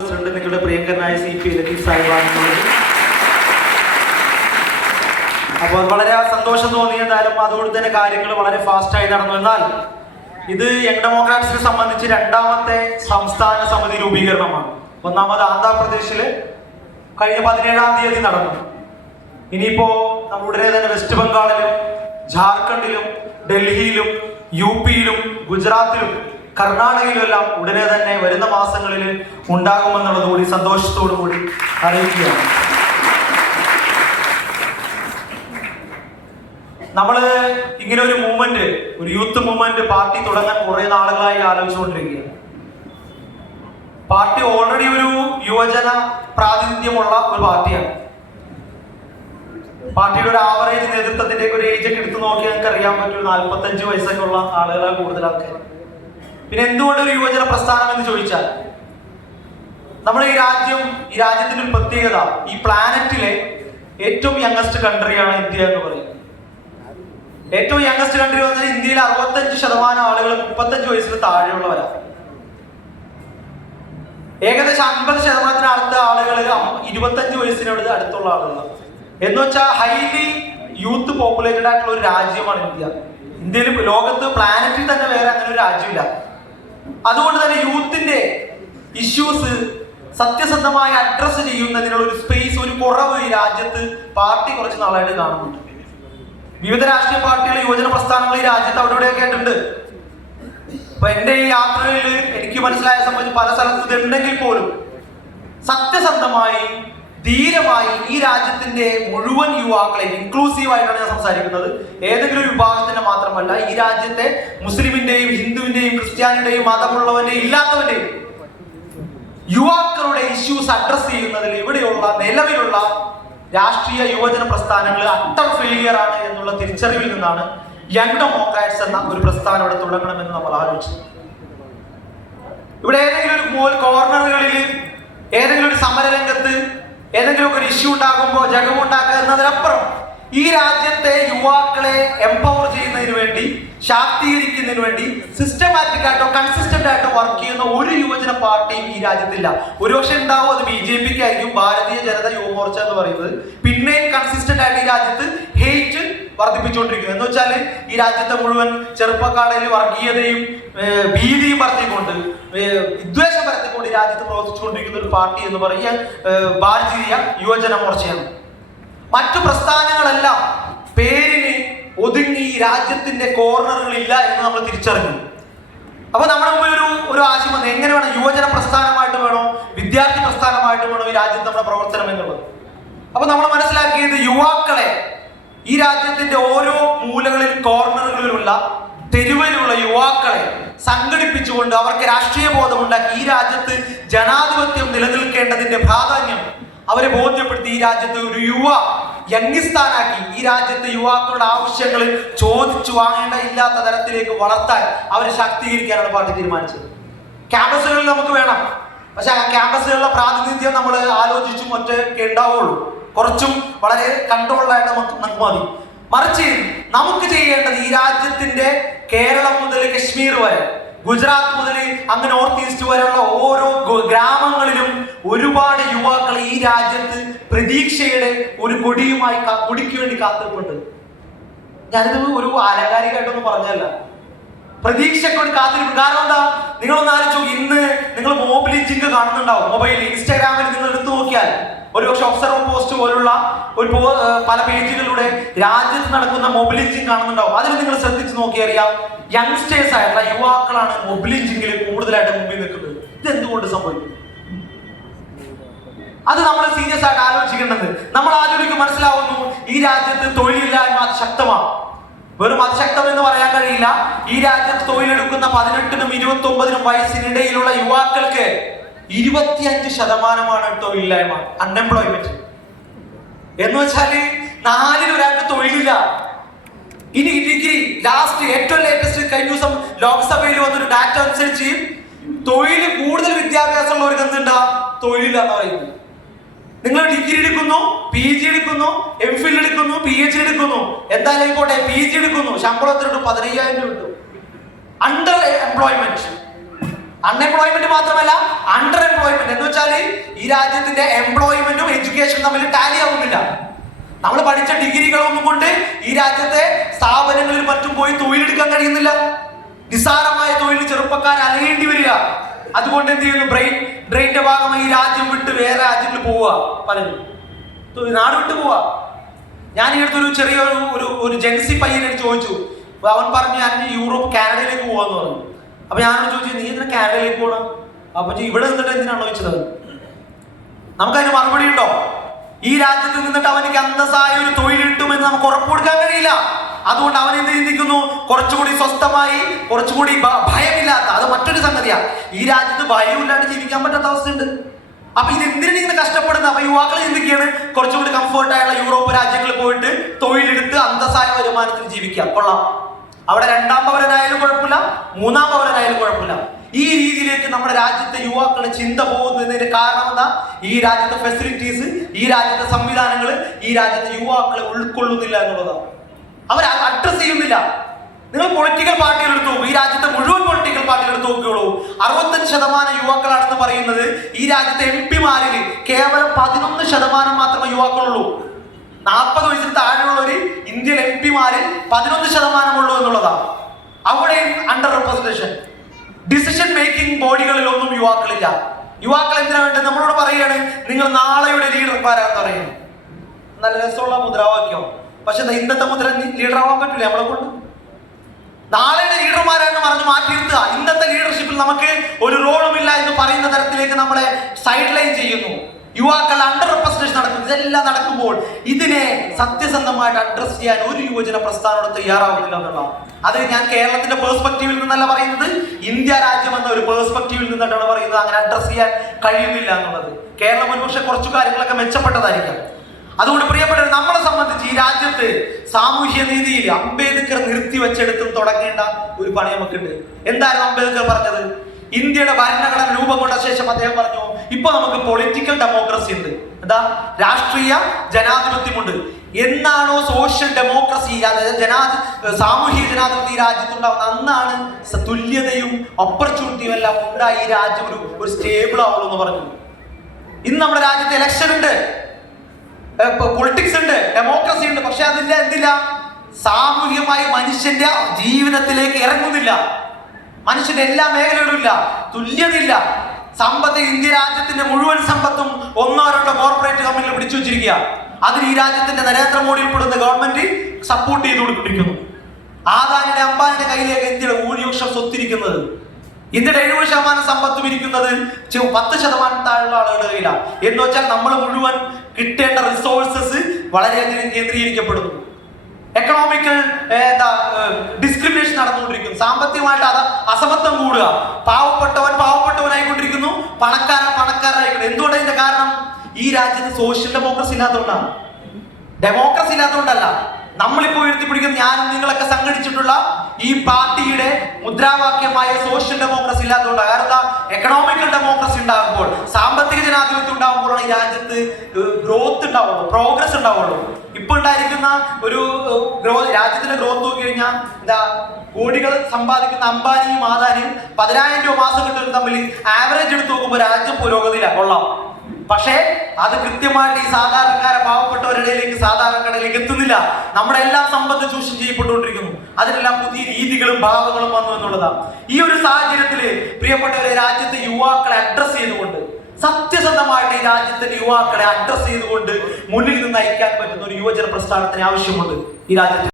നിങ്ങളുടെ പ്രിയങ്കരനായ CP ലത്തീഫ് സാഹിബാണെന്നുള്ളത്. അപ്പോൾ വളരെ സന്തോഷം തോന്നി. എന്തായാലും അതുകൊണ്ട് തന്നെ കാര്യങ്ങൾ വളരെ ഫാസ്റ്റായി നടന്നു. എന്നാൽ ഇത് യങ് ഡെമോക്രാറ്റ്സിനെ സംബന്ധിച്ച് രണ്ടാമത്തെ സംസ്ഥാന സമിതി രൂപീകരണമാണ്. ഒന്നാമത് ആന്ധ്രാപ്രദേശില് കഴിഞ്ഞ 17-ാം തീയതി നടന്നു. ഇനിയിപ്പോ നമ്മൾ ഉടനെ തന്നെ വെസ്റ്റ് ബംഗാളിലും ജാർഖണ്ഡിലും ഡൽഹിയിലും UP-യിലും ഗുജറാത്തിലും കർണാടകയിലും എല്ലാം ഉടനെ തന്നെ വരുന്ന മാസങ്ങളിൽ ഉണ്ടാകുമെന്നുള്ളത് കൂടി സന്തോഷത്തോടു കൂടി അറിയിക്കുകയാണ്. നമ്മള് ഇങ്ങനെ ഒരു മൂവ്മെന്റ്, ഒരു യൂത്ത് മൂവ്മെന്റ് പാർട്ടി തുടങ്ങാൻ കുറെ നാളുകളായി ആലോചിച്ചുകൊണ്ടിരിക്കുകയാണ്. പാർട്ടി ഓൾറെഡി ഒരു യുവജന പ്രാതിനിധ്യമുള്ള ഒരു പാർട്ടിയാണ്. പാർട്ടിയുടെ ഒരു ആവറേജ് നേതൃത്വത്തിന്റെ ഒരു ഏജ് ഒക്കെ എടുത്തു നോക്കിയാൽ നമുക്ക് അറിയാൻ പറ്റും 45 വയസ്സൊക്കെ ഉള്ള ആളുകളാണ് കൂടുതൽ ആൾക്കാർ. പിന്നെ എന്തുകൊണ്ട് ഒരു യുവജന പ്രസ്ഥാനം എന്ന് ചോദിച്ചാൽ, നമ്മുടെ ഈ രാജ്യത്തിന്റെ ഒരു പ്രത്യേകത, ഈ പ്ലാനറ്റിലെ ഏറ്റവും യങ്ങസ്റ്റ് കൺട്രിയാണ് ഇന്ത്യ എന്ന് പറയുന്നത്. ഏറ്റവും യങ്ങസ്റ്റ് കൺട്രി പറഞ്ഞാൽ ഇന്ത്യയിലെ 65% ആളുകൾ 35 വയസ്സിന് താഴെയുള്ളവരാണ്. ഏകദേശം 50% അടുത്ത ആളുകൾ 25 വയസ്സിനോട് അടുത്തുള്ള ആളുകളാണ്. എന്ന് വെച്ചാൽ ഹൈലി യൂത്ത് പോപ്പുലേറ്റഡ് ആയിട്ടുള്ള ഒരു രാജ്യമാണ് ഇന്ത്യ. ഇന്ത്യയിൽ ലോകത്ത് പ്ലാനറ്റിൽ തന്നെ വേറെ അങ്ങനെ ഒരു രാജ്യമില്ല. അതുകൊണ്ട് തന്നെ യൂത്തിന്റെ ഇഷ്യൂസ് സത്യസന്ധമായി അഡ്രസ് ചെയ്യുന്നതിനുള്ള ഒരു സ്പേസ്, ഒരു കുറവ് ഈ രാജ്യത്ത് പാർട്ടി കുറച്ച് നാളായിട്ട് കാണുന്നുണ്ട്. വിവിധ രാഷ്ട്രീയ പാർട്ടികൾ, യുവജന പ്രസ്ഥാനങ്ങൾ ഈ രാജ്യത്ത് അവിടെ ഇവിടെയൊക്കെ ആയിട്ടുണ്ട്. അപ്പൊ എന്റെ ഈ യാത്രയിൽ എനിക്ക് മനസ്സിലായ സംബന്ധിച്ച് പല സ്ഥലത്തും ഇതുണ്ടെങ്കിൽ പോലും സത്യസന്ധമായി ധീരമായി ഈ രാജ്യത്തിന്റെ മുഴുവൻ യുവാക്കളെ ഇൻക്ലൂസീവ് ആയിട്ടാണ് ഞാൻ സംസാരിക്കുന്നത്. ഏതെങ്കിലും ഒരു വിഭാഗത്തിന്റെ മാത്രമല്ല, ഈ രാജ്യത്തെ മുസ്ലിമിന്റെയും ഹിന്ദുവിന്റെയും ക്രിസ്ത്യാനിയുടെയും മതമുള്ളവന്റെയും ഇല്ലാത്തവന്റെയും യുവാക്കളുടെ ഇഷ്യൂസ് അഡ്രസ് ചെയ്യുന്നതിൽ ഇവിടെയുള്ള നിലവിലുള്ള രാഷ്ട്രീയ യുവജന പ്രസ്ഥാനങ്ങൾ അട്ടർ ഫെയിലിയർ ആണ് എന്നുള്ള തിരിച്ചറിവിൽ നിന്നാണ് യങ് ഡെമോക്രാറ്റ്സ് എന്ന ഒരു പ്രസ്ഥാനം ഇവിടെ തുടങ്ങണമെന്ന് നമ്മൾ ആലോചിച്ചു. ഇവിടെ ഏതെങ്കിലും ഒരു കോർണറുകളിൽ, ഏതെങ്കിലും ഒരു സമരരംഗത്ത് ഏതെങ്കിലും ഒരു ഇഷ്യൂ ഉണ്ടാകുമ്പോൾ ജഗമുണ്ടാക്കുക എന്നതിനപ്പുറം ഈ രാജ്യത്തെ യുവാക്കളെ എംപവർ ചെയ്യുന്നതിന് വേണ്ടി, ശാക്തീകരിക്കുന്നതിന് വേണ്ടി സിസ്റ്റമാറ്റിക് ആയിട്ടോ കൺസിസ്റ്റന്റ് ആയിട്ടോ വർക്ക് ചെയ്യുന്ന ഒരു യുവജന പാർട്ടിയും ഈ രാജ്യത്തില്ല. ഒരുപക്ഷെ ഉണ്ടാവും, അത് BJPക്ക് ആയിരിക്കും, ഭാരതീയ ജനതാ യുവമോർച്ച എന്ന് പറയുന്നത്. പിന്നെയും കൺസിസ്റ്റന്റ് ആയിട്ട് ഈ രാജ്യത്ത് ഹേറ്റ് വർദ്ധിപ്പിച്ചുകൊണ്ടിരിക്കുന്നത്. എന്ന് വെച്ചാൽ ഈ രാജ്യത്തെ മുഴുവൻ ചെറുപ്പക്കാരിൽ വർഗീയതയും ഭീതിയും പരത്തിക്കൊണ്ട്, വിദ്വേഷം പരത്തിക്കൊണ്ട് ഈ രാജ്യത്ത് പ്രവർത്തിച്ചുകൊണ്ടിരിക്കുന്ന ഒരു പാർട്ടി എന്ന് പറയുക ഭാരതീയ യുവജന മോർച്ചയാണ്. മറ്റു പ്രസ്ഥാനങ്ങളെല്ലാം പേരിന് ഒതുങ്ങി രാജ്യത്തിന്റെ കോർണറുകളില്ല എന്ന് നമ്മൾ തിരിച്ചറിഞ്ഞു. അപ്പൊ നമ്മുടെ മുമ്പിൽ ഒരു ആശയം വന്നു, എങ്ങനെ വേണം, യുവജന പ്രസ്ഥാനമായിട്ട് വേണോ, വിദ്യാർത്ഥി പ്രസ്ഥാനമായിട്ട് വേണോ ഈ രാജ്യത്ത് നമ്മുടെ പ്രവർത്തനം എന്നുള്ളത്. അപ്പൊ നമ്മൾ മനസ്സിലാക്കിയത്, യുവാക്കളെ ഈ രാജ്യത്തിന്റെ ഓരോ മൂലകളിൽ കോർണറുകളിലുള്ള തെരുവിലുള്ള യുവാക്കളെ സംഘടിപ്പിച്ചുകൊണ്ട് അവർക്ക് രാഷ്ട്രീയ ബോധമുണ്ടാക്കി ഈ രാജ്യത്ത് ജനാധിപത്യം നിലനിൽക്കേണ്ടതിന്റെ പ്രാധാന്യം അവരെ ബോധ്യപ്പെടുത്തി ഈ രാജ്യത്ത് ഒരു യങ്ങിസ്ഥാനാക്കി ഈ രാജ്യത്തെ യുവാക്കളുടെ ആവശ്യങ്ങൾ ചോദിച്ചു വാങ്ങേണ്ട ഇല്ലാത്ത തരത്തിലേക്ക് വളർത്താൻ അവരെ ശാക്തീകരിക്കാനാണ് പാർട്ടി തീരുമാനിച്ചത്. ക്യാമ്പസുകളിൽ നമുക്ക് വേണം, പക്ഷെ ആ ക്യാമ്പസുകളിലെ പ്രാതിനിധ്യം നമ്മൾ ആലോചിച്ചും ഒറ്റയ്ക്ക് ഉണ്ടാവുള്ളൂ. കുറച്ചും വളരെ കൺട്രോൾഡായിട്ട് നമുക്ക് മതി. മറിച്ച് നമുക്ക് ചെയ്യേണ്ടത് ഈ രാജ്യത്തിന്റെ കേരളം മുതൽ കശ്മീർ വരെ, ഗുജറാത്ത് മുതൽ അങ്ങ് നോർത്ത് ഈസ്റ്റ് വരെയുള്ള ഓരോ ഗ്രാമങ്ങളിലും ഒരുപാട് യുവാക്കൾ ഈ രാജ്യത്ത് പ്രതീക്ഷയുടെ ഒരു കൊടിക്ക് വേണ്ടി കാത്തിരിപ്പുണ്ട്. ഞാനിത് ഒരു ആലങ്കാരികമായിട്ടൊന്നും പറഞ്ഞല്ല, പ്രതീക്ഷയ്ക്ക് വേണ്ടി കാത്തിരിപ്പ്. കാരണം എന്താ, നിങ്ങളൊന്ന് ആലോചിച്ചു, ഇന്ന് നിങ്ങൾ മോബ് ലിഞ്ചിങ് കാണുന്നുണ്ടാവും മൊബൈലിൽ, ഇൻസ്റ്റാഗ്രാമിൽ നിങ്ങൾ എടുത്തു നോക്കിയാൽ ഒരുപക്ഷെ ഒബ്സർവർ പോസ്റ്റ് പോലുള്ള പല പേജുകളിലൂടെ രാജ്യത്ത് നടക്കുന്ന മൊബിലിഞ്ചിങ് കാണുന്നുണ്ടാവും. അതിൽ നിങ്ങൾ ശ്രദ്ധിച്ചു നോക്കിയറിയാം, യങ്സ്റ്റേഴ്സ് ആയിട്ടുള്ള യുവാക്കളാണ് മൊബിലിഞ്ചിങ്ങിൽ കൂടുതലായിട്ട് മുമ്പിൽ നിൽക്കുന്നത്. ഇതെന്തുകൊണ്ട് സംഭവിക്കും? അത് നമ്മൾ സീരിയസ് ആയിട്ട് ആലോചിക്കേണ്ടത്. നമ്മൾ ആലോചിക്കും മനസ്സിലാവുന്നു, ഈ രാജ്യത്ത് തൊഴിലില്ലായ്മ അതിശക്തമാണ്. വെറും അതിശക്തം എന്ന് പറയാൻ കഴിയില്ല. ഈ രാജ്യത്ത് തൊഴിലെടുക്കുന്ന 18-നും 29-നും വയസ്സിനിടയിലുള്ള യുവാക്കൾക്ക് 25% തൊഴിലില്ലായ്മ, അൺഎംപ്ലോയ്മെന്റ്. എന്ന് വെച്ചാല് 4-ൽ ഒരാൾക്ക് തൊഴിലില്ല. ഇനി ഡിഗ്രി ഏറ്റവും ലേറ്റസ്റ്റ് കഴിഞ്ഞ ദിവസം ലോക്സഭയിൽ വന്നൊരു ഡാറ്റ അനുസരിച്ച് തൊഴിൽ കൂടുതൽ വിദ്യാഭ്യാസമുള്ളവർക്ക് എന്തുണ്ടാ, തൊഴിലില്ല എന്ന് പറയുന്നു. നിങ്ങൾ ഡിഗ്രി എടുക്കുന്നു, PG എടുക്കുന്നു, MPhil എടുക്കുന്നു, PhD എടുക്കുന്നു, എന്തായാലും പോട്ടെ, PG എടുക്കുന്നു, ശമ്പളം എത്ര കിട്ടും? 15,000 രൂപ കിട്ടും. Under employment. അൺഎംപ്ലോയ്മെന്റ് മാത്രമല്ല അണ്ടർ എംപ്ലോയ്മെന്റ് എന്ന് വെച്ചാൽ രാജ്യത്തിന്റെ എംപ്ലോയ്മെന്റും എഡ്യൂക്കേഷനും തമ്മിൽ ടാലി ആവുന്നില്ല. നമ്മൾ പഠിച്ച ഡിഗ്രികളൊന്നും കൊണ്ട് ഈ രാജ്യത്തെ സ്ഥാപനങ്ങളിൽ മറ്റും പോയി തൊഴിലെടുക്കാൻ കഴിയുന്നില്ല. നിസ്സാരമായ തൊഴിൽ ചെറുപ്പക്കാർ അലയേണ്ടി വരിക. അതുകൊണ്ട് എന്ത് ചെയ്യുന്നു? ബ്രെയിന്റെ ഭാഗമായി ഈ രാജ്യം വിട്ട് വേറെ രാജ്യങ്ങളിൽ പോവുക. പലരും നാട് വിട്ട് പോവുക. ഞാൻ ഈ അടുത്തൊരു ചെറിയ ഒരു ജെൻസി പയ്യനെ ചോദിച്ചു. അവൻ പറഞ്ഞു ഞാൻ യൂറോപ്പ് കാനഡയിലേക്ക് പോവാന്ന് പറഞ്ഞു. അപ്പൊ ഞാനോട് ചോദിച്ചു നീ എന്തിനാ കാനഡയിലേക്ക് പോകണം? അപ്പൊ ഇവിടെ നിന്നിട്ട് എന്തിനാണോ ചോദിച്ചത്? നമുക്കതിന് മറുപടി ഉണ്ടോ? ഈ രാജ്യത്ത് നിന്നിട്ട് അവനിക്ക് അന്തസ്സായ ഒരു തൊഴിൽ കിട്ടുമെന്ന് നമുക്ക് ഉറപ്പ് കൊടുക്കാൻ കഴിയില്ല. അതുകൊണ്ട് അവൻ എന്ത് ചിന്തിക്കുന്നു? കുറച്ചുകൂടി സ്വസ്ഥമായി, കുറച്ചുകൂടി ഭയമില്ലാത്ത, അത് മറ്റൊരു സംഗതിയാണ്. ഈ രാജ്യത്ത് ഭയമില്ലാണ്ട് ജീവിക്കാൻ പറ്റാത്ത അവസ്ഥയുണ്ട്. അപ്പൊ ഇത് എന്തിനാണ് ഇങ്ങനെ കഷ്ടപ്പെടുന്നത്? അപ്പൊ യുവാക്കൾ ചിന്തിക്കുകയാണ് കുറച്ചുകൂടി കംഫർട്ടായുള്ള യൂറോപ്പ് രാജ്യങ്ങളിൽ പോയിട്ട് തൊഴിലെടുത്ത് അന്തസ്സായ വരുമാനത്തിൽ ജീവിക്കാം, കൊള്ളാം. അവിടെ 2ാം പൗരനായാലും കുഴപ്പമില്ല, 3ാം പൗരനായാലും കുഴപ്പമില്ല. ഈ രീതിയിലേക്ക് നമ്മുടെ രാജ്യത്തെ യുവാക്കളുടെ ചിന്ത പോകുന്നതിന്റെ കാരണം എന്താ? ഈ രാജ്യത്തെ ഫെസിലിറ്റീസ്, ഈ രാജ്യത്തെ സംവിധാനങ്ങൾ ഈ രാജ്യത്തെ യുവാക്കളെ ഉൾക്കൊള്ളുന്നില്ല എന്നുള്ളതാണ്. അവർ അഡ്രസ് ചെയ്യുന്നില്ല. നിങ്ങൾ പൊളിറ്റിക്കൽ പാർട്ടികൾ എടുത്തു നോക്കൂ, ഈ രാജ്യത്തെ മുഴുവൻ പൊളിറ്റിക്കൽ പാർട്ടികൾ എടുത്തു നോക്കിയോളൂ. 65% യുവാക്കളാണെന്ന് പറയുന്നത് ഈ രാജ്യത്തെ MP-മാരിൽ കേവലം 11% മാത്രമേ യുവാക്കളുള്ളൂ. 40 വയസ്സിന് താഴെയുള്ളവര് ഇന്ത്യയിൽ MP-മാരിൽ 11% ഉള്ളൂ എന്നുള്ളതാണ്. അവിടെയും അണ്ടർ റെപ്രസെന്റേഷൻ. ഡിസിഷൻ മേക്കിംഗ് ബോഡികളിലൊന്നും യുവാക്കളില്ല. യുവാക്കൾ എന്തിനാ വേണ്ടത്? നമ്മളോട് പറയുകയാണ് നിങ്ങൾ നാളെയുടെ ലീഡർമാരാന്ന് പറയുന്നത്. നല്ല രസമുള്ള മുദ്രാവാക്യം. പക്ഷെ ഇന്നത്തെ ലീഡർ ആവാൻ പറ്റില്ല നമ്മളെ കൊണ്ട്. നാളെയുടെ ലീഡർമാരാണെന്ന് പറഞ്ഞ് മാറ്റിയിരുത്തുക. ഇന്നത്തെ ലീഡർഷിപ്പിൽ നമുക്ക് ഒരു റോളുമില്ല എന്ന് പറയുന്ന തരത്തിലേക്ക് നമ്മളെ സൈഡ് ലൈൻ ചെയ്യുന്നു. യുവാക്കൾ അണ്ടർ റെപ്രസെന്റേഷൻ നടക്കുന്നു. ഇതെല്ലാം നടക്കുമ്പോൾ ഇതിനെ സത്യസന്ധമായിട്ട് അഡ്രസ് ചെയ്യാൻ ഒരു യുവജന പ്രസ്ഥാനം തയ്യാറാവുന്നില്ല എന്നുള്ളതാണ്. അത് ഞാൻ കേരളത്തിന്റെ പേഴ്സ്പെക്റ്റീവിൽ നിന്നല്ല പറയുന്നത്, ഇന്ത്യ രാജ്യം എന്ന ഒരു പേഴ്സ്പെക്റ്റീവിൽ നിന്നിട്ടാണ് പറയുന്നത്. അങ്ങനെ അഡ്രസ് ചെയ്യാൻ കഴിയുന്നില്ല എന്നുള്ളത്. കേരളം ഒരുപക്ഷെ കുറച്ചു കാര്യങ്ങളൊക്കെ മെച്ചപ്പെട്ടതായിരിക്കാം. അതുകൊണ്ട് പ്രിയപ്പെട്ടവർ, നമ്മളെ സംബന്ധിച്ച് ഈ രാജ്യത്ത് സാമൂഹ്യ നീതിയിൽ അംബേദ്കർ നിർത്തിവെച്ചെടുത്തും തുടങ്ങേണ്ട ഒരു പണി നമുക്കുണ്ട്. എന്തായിരുന്നു അംബേദ്കർ പറഞ്ഞത്? ഇന്ത്യയുടെ ഭരണഘടന രൂപം കൊണ്ട ശേഷം അദ്ദേഹം പറഞ്ഞു ഇപ്പൊ നമുക്ക് പൊളിറ്റിക്കൽ ഡെമോക്രസി ഉണ്ട്. എന്താ? രാഷ്ട്രീയ ജനാധിപത്യമുണ്ട്. എന്നാണോ സോഷ്യൽ ഡെമോക്രസി, അതായത് സാമൂഹിക ജനാധിപത്യം ഈ രാജ്യത്തുണ്ടാവുന്നത്, അന്നാണ് തുല്യതയും ഓപ്പർച്യൂണിറ്റിയും എല്ലാം ഉണ്ടായി ഈ രാജ്യം ഒരു സ്റ്റേബിൾ ആവുള്ളൂ എന്ന് പറഞ്ഞു. ഇന്ന് നമ്മുടെ രാജ്യത്ത് ഇലക്ഷൻ ഉണ്ട്, പൊളിറ്റിക്സ് ഉണ്ട്, ഡെമോക്രസി ഉണ്ട്. പക്ഷെ അതില്ല എന്തില്ല? സാമൂഹികമായി മനുഷ്യന്റെ ജീവിതത്തിലേക്ക് ഇറങ്ങുന്നില്ല. മനുഷ്യന്റെ എല്ലാ മേഖലകളിലും ഇല്ല, തുല്യതയില്ല. സമ്പത്ത്, ഇന്ത്യ രാജ്യത്തിന്റെ മുഴുവൻ സമ്പത്തും 1-2 കോർപ്പറേറ്റ് കമ്പനികൾ പിടിച്ചു വെച്ചിരിക്കുക. അതിന് ഈ രാജ്യത്തിന്റെ നരേന്ദ്രമോദി ഉൾപ്പെടുന്ന ഗവൺമെന്റ് സപ്പോർട്ട് ചെയ്തുകൊണ്ടിരിക്കുന്നു. ആദാനിയുടെ അംബാനിയുടെ കയ്യിലേക്ക് ഇന്ത്യയുടെ ഭൂരിപക്ഷം സ്വത്തിരിക്കുന്നത്. ഇന്ത്യയുടെ 70% സമ്പത്തും ഇരിക്കുന്നത് 10% താഴെയുള്ള ആളുകളുടെ കയ്യിലാണ്. എന്ന് വെച്ചാൽ നമ്മൾ മുഴുവൻ കിട്ടേണ്ട റിസോഴ്സസ് വളരെയധികം കേന്ദ്രീകരിക്കപ്പെടുന്നു. എക്കണോമിക്കൽ ഡിസ്ക്രിമിനേഷൻ നടന്നുകൊണ്ടിരിക്കുന്നു. സാമ്പത്തികമായിട്ട് അത് അസമത്വം കൂടുക. പാവപ്പെട്ടവനായിക്കൊണ്ടിരിക്കുന്നു, പണക്കാരനായിക്കൊണ്ടിരിക്കുന്നു. എന്തുകൊണ്ടാണ് ഇതിന്റെ കാരണം? ഈ രാജ്യത്ത് സോഷ്യൽ ഡെമോക്രസി ഇല്ലാത്തതുകൊണ്ടാണ്. ഡെമോക്രസി ഇല്ലാത്തതുകൊണ്ടല്ല. നമ്മളിപ്പോൾ ഉയർത്തിപ്പിടിക്കുന്ന ഞാനും നിങ്ങളൊക്കെ സംഘടിച്ചിട്ടുള്ള ഈ പാർട്ടിയുടെ മുദ്രാവാക്യമായ സോഷ്യൽ ഡെമോക്രസി ഇല്ലാത്തതുകൊണ്ടാണ്. കാരണം എക്കണോമിക്കൽ ഡെമോക്രസി ഉണ്ടാകുമ്പോൾ, സാമ്പത്തിക ജനാധിപത്യം ഉണ്ടാകുമ്പോഴാണ് ഈ രാജ്യത്ത് ഗ്രോത്ത് ഉണ്ടാവുള്ളൂ, പ്രോഗ്രസ് ഉണ്ടാവുള്ളൂ. ഇപ്പൊ ഉണ്ടായിരിക്കുന്ന ഒരു രാജ്യത്തിന്റെ ഗ്രോത്ത് നോക്കി കഴിഞ്ഞാൽ കോടികൾ സമ്പാദിക്കുന്ന അംബാനിയും ആദാനിയും 10,000 രൂപ മാസം കിട്ടുന്നതും തമ്മിൽ ആവറേജ് എടുത്ത് നോക്കുമ്പോൾ രാജ്യം പുരോഗതിയിലാണ്, കൊള്ളാം. പക്ഷേ അത് കൃത്യമായിട്ട് ഈ സാധാരണക്കാരെ പാവപ്പെട്ടവരുടെ സാധാരണക്കാരിലേക്ക് എത്തുന്നില്ല. നമ്മുടെ എല്ലാം സമ്പത്ത് ചൂഷണം ചെയ്യപ്പെട്ടുകൊണ്ടിരിക്കുന്നു. അതിനെല്ലാം പുതിയ രീതികളും ഭാവങ്ങളും വന്നു എന്നുള്ളതാണ്. ഈ ഒരു സാഹചര്യത്തിൽ പ്രിയപ്പെട്ടവരെ, രാജ്യത്തെ യുവാക്കളെ അഡ്രസ് ചെയ്തുകൊണ്ട്, സത്യസന്ധമായിട്ട് ഈ രാജ്യത്തെ യുവാക്കളെ അഡ്രസ് ചെയ്തുകൊണ്ട് മുന്നിൽ നിന്ന് നയിക്കാൻ പറ്റുന്ന ഒരു യുവജന പ്രസ്ഥാനത്തിന് ആവശ്യമുണ്ട് ഈ രാജ്യത്ത്.